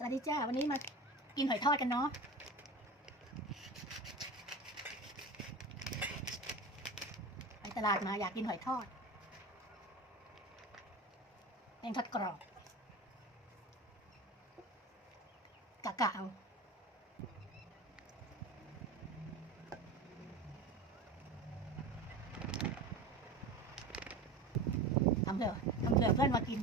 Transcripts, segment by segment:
สวัสดีจ้า วันนี้มากินหอยทอดกันเนาะ ไปตลาดมาอยากกินหอยทอดแป้งทอดกรอบกะกะเอาทำเผื่อทำเผื่อเพื่อนมากิน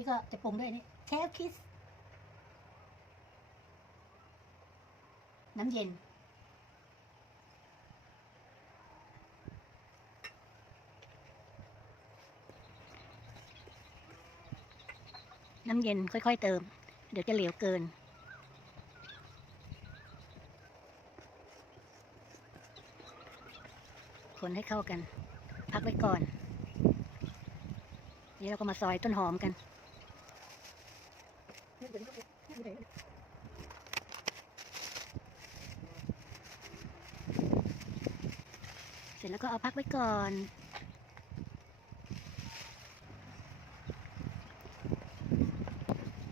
ที่ก็จะปรุงด้วยนี่เทปคิส น้ำเย็น น้ำเย็นค่อย ๆ เติม เดี๋ยวจะเหลวเกินคนให้เข้ากัน พักไว้ก่อน นี่เราก็มาซอยต้นหอมกัน เสร็จแล้วก็เอาพักไว้ก่อน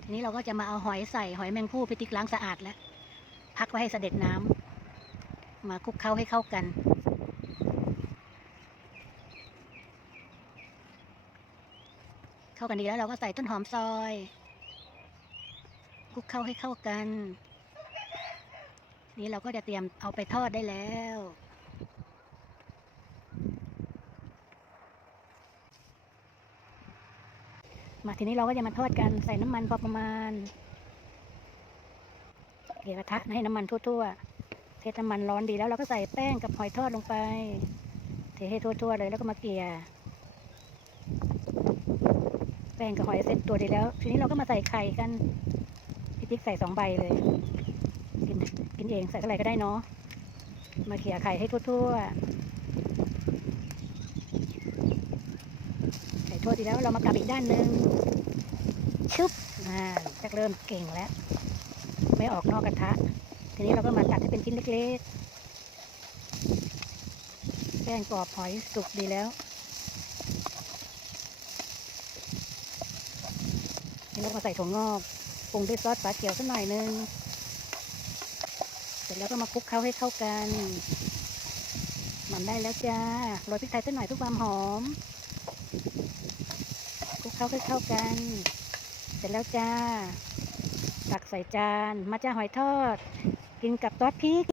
ทีนี้เราก็จะมาเอาหอยใส่หอยแมงผู้ไปติ๊กล้างสะอาดแล้ว พักไว้ให้เสด็จน้ำมาคลุกเคล้าให้เข้ากัน เข้ากันดีแล้วเราก็ใส่ต้นหอมซอย ลุกเข้าให้เข้ากัน นี้เราก็จะเตรียมเอาไปทอดได้แล้ว มาทีนี้เราก็จะมาทอดกันใส่น้ำมันพอประมาณเกลี่ยกระทะให้น้ำมันทั่วๆเทน้ำมันร้อนดีแล้วเราก็ใส่แป้งกับหอยทอดลงไป เทให้ทั่วๆเลยแล้วก็มาเกลี่ยแป้งกับหอยเสร็จตัวดีแล้ว ทีนี้เราก็มาใส่ไข่กัน พี่ติ๊กใส่สองใบเลย กินกินเองใส่เท่าไหร่ก็ได้เนาะ มาเขี่ยไข่ให้ทั่วๆ ไข่ทั่วดีแล้วเรามากลับอีกด้านหนึ่งชุบอ่าจะเริ่มเก่งแล้ว ไม่ออกนอกกระทะ ทีนี้เราก็มาตัดให้เป็นชิ้นเล็กๆ แป้งกรอบหอยสุกดีแล้วนี่เราก็มาใส่ถั่วงอก ปรุงด้วยซอสฝาเขียวสักหน่อยนึง เสร็จแล้วก็มาคลุกเคล้าให้เข้ากันหมันได้แล้วจ้าโรยพริกไทยสักหน่อยเพื่อความหอมคลุกเคล้าให้เข้ากัน เสร็จแล้วจ้า ตักใส่จาน มาจ้าหอยทอด กินกับซอสพริก